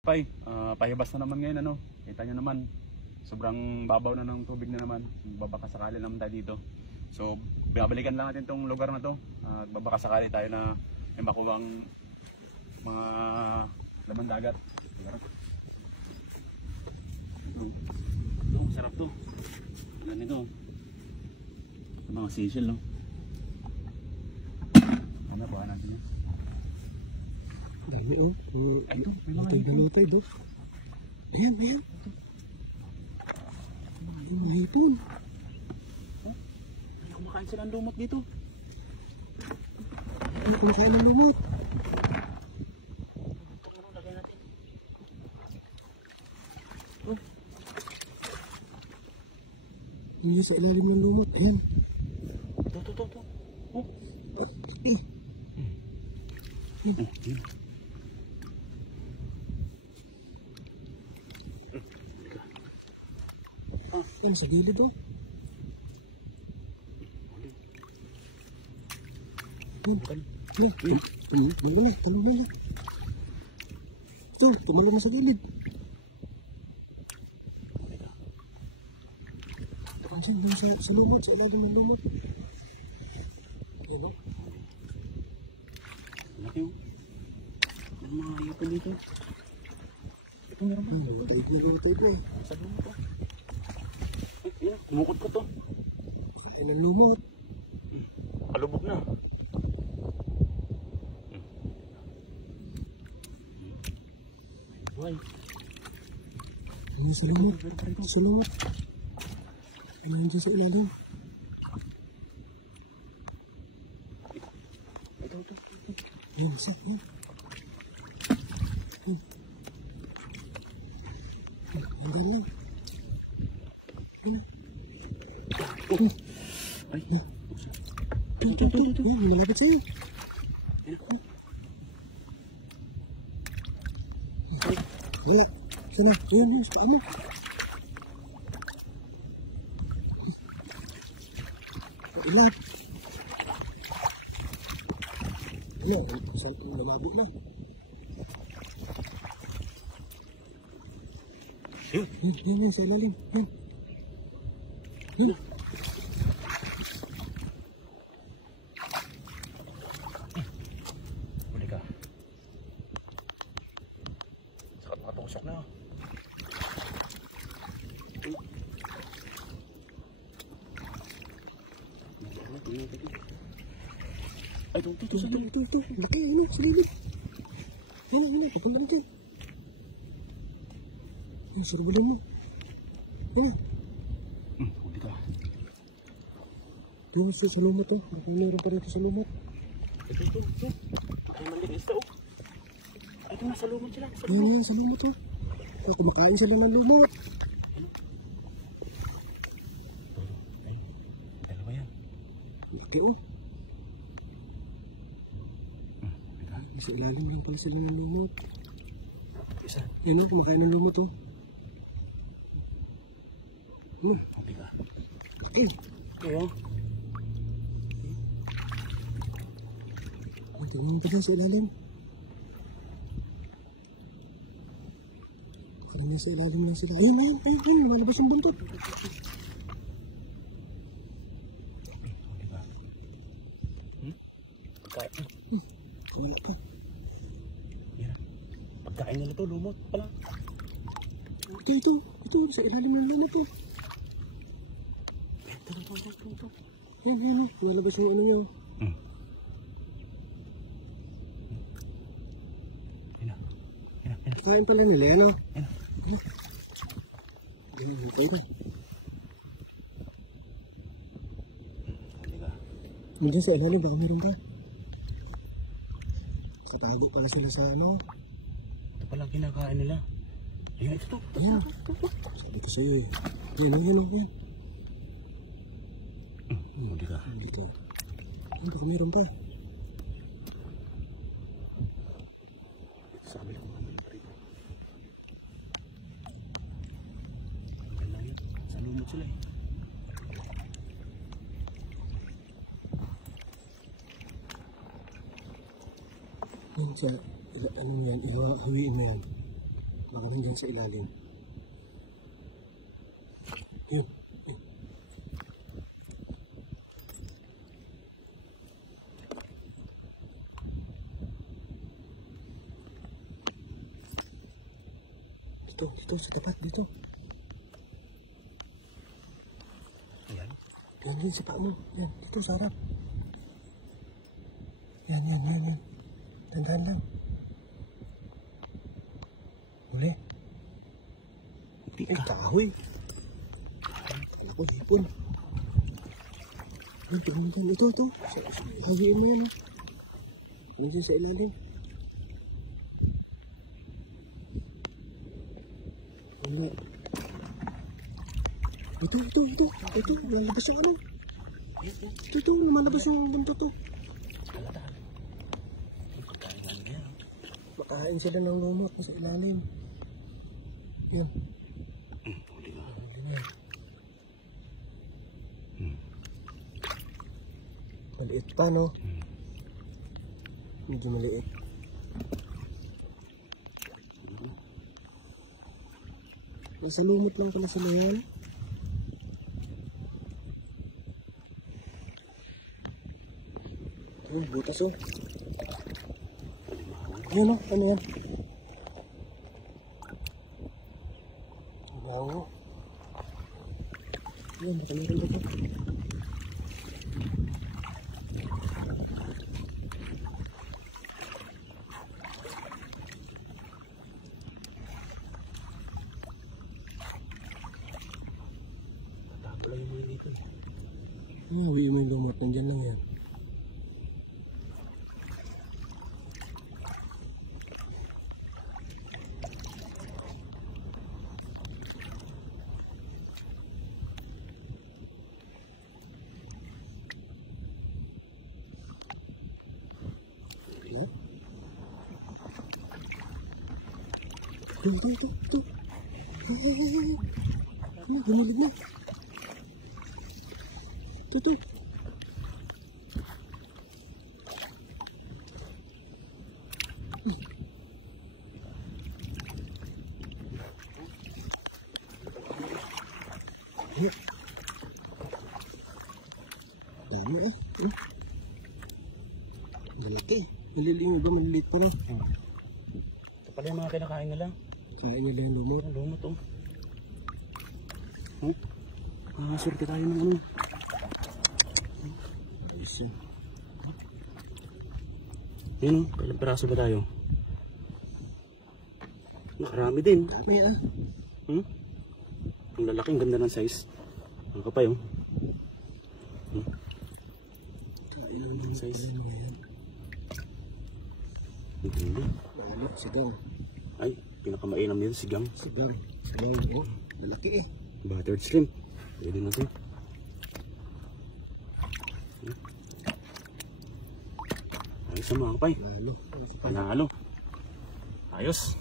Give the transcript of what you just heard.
Pahibas na naman ngayon, ano. Kita nyo naman, sobrang babaw na ng tubig na naman. Babaka sakali naman tayo dito. So, babalikan lang natin tong lugar na to. Babaka sakali tayo na may makuhang mga laman dagat. Ito, sarap to. Ilan ito? Mga seashell, no? Ano, buha natin yan. Dami eh. Ito, may mga hipon. Ayan, ayan. Mga hipon. Ay, kumakain sila ng lumot dito. Ay, kumakain ng lumot. Ano, lagay natin. Hindi sa ilalim ng lumot. Ayan. Ito. Oh. Eh. Ayan. Ayan, sa gilid oh. Ayan. Talong na. Ito, tumalong na sa gilid. Ito sa lumot, sa ilalim ng lumot. Ayan oh. Laki oh. Ang mga hipon dito. Ito meron ba? Taib na eh. Sa lumot oh. Ay, kumukot ko to. Kain ng lumot. Palubog na. Buhay. Ayan sa lumot. Sa lumot. Ayan dyan sa ilalim. Ito. Ayan, sa ayan. Ang galing. Ay. Ito. Ayan, malapit sa'yo. Ayan. Sila. Ayan, sa paa mo. Ilat. Ano? Saan kong malabog mo? Yan, sa ilalim. Yan. Huli ka. Sakat makatusok na. Ay, ito. Laki, ano, sa gilid. Yan, ikong lang din. Ay, sarabulan mo. Yan. Huli ka. Yung sa lumot oh. Baka meron pa rito sa lumot. Ito. Ay, maliit isda oh. Ito na, sa lumot sila. Yan, sa lumot oh. Oh, kumakain sila ng lumot. Ay, dalawa yan. Laki oh. Sa ilalim lang pala sila ng lumot. Isa. Yan oh, kumakain ng lumot oh. Huli ka. Laki. Kaya. Ay, tingnan mo pa dyan sa ilalim. Kanina sa ilalim lang sila. Ayun, lumalabas yung buntot. Huli ka. Pagkain. Kamala ka. Yan. Pagkain nila to, lumot pala. Ito, sa ilalim ng lumot oh. Ito. Yan, lumalabas yung ano niya. Yan. Kain pala nila, ano? Yan. Yan, hintay ka. Huli ka. Nandiyan sa ilalim, baka meron pa. Katago pala sila sa ano. Ito pala ang kinakain nila. Ayun, ito. Ayan. Sabi ko sa'yo eh. Yan. Huli ka. Dito. Ay, baka meron pa. Sabi ko naman rito. Ganda yun. Sa lumot sila eh. Yan sa, ano yan, ihahawiin na yan. Baka nandyan sa ilalim. Yun. Dito, sa tapat, dito. Ayan. Yan, yun, sa paano. Yan, dito, sa harap. Yan. Tandaan lang. Huli. Hindi Ay, ka. kahoy. Kala ko, hipon. Ay, tingnan. Ito. Kahoyin mo yan. Nandiyan sa ilalim. Wala. Ito. Lalabas yung ano. Ito, lumalabas yung bunta to. Makain sila ng lumot sa ilalim. Yan. Huli nga. Maliit pa, no? Medyo maliit. Nasa lumot lang pala sila yan. Butas oh. Yan oh, ano yan? Bango. Yan, baka meron dito. Patapla yung mga dito. Uwi mo yung lumot, nandyan lang yan. Ito. Ano, bumulog na. Ito. Dami eh. Malaki. Maliliit ba? Maliliit pa lang. Ito pala yung mga kinakain nila. Saan nyo lang yung lumot? Lumot oh. Surti tayo ng ano. Ayos yan. Yun oh, kailang peraso ba tayo? Nakarami din. Dami ah. Ang lalaki, ang ganda ng size. Ang kapay oh. Kain na naman Size. Ano yan? Hindi. Wala, sigang. Ay, pinakamainam yun, sigang. Sigang. Oh. Lalaki eh. Buttered shrimp. Pwede na ito. Ayos ang mga kapay. Lalo. Panalo. Ayos.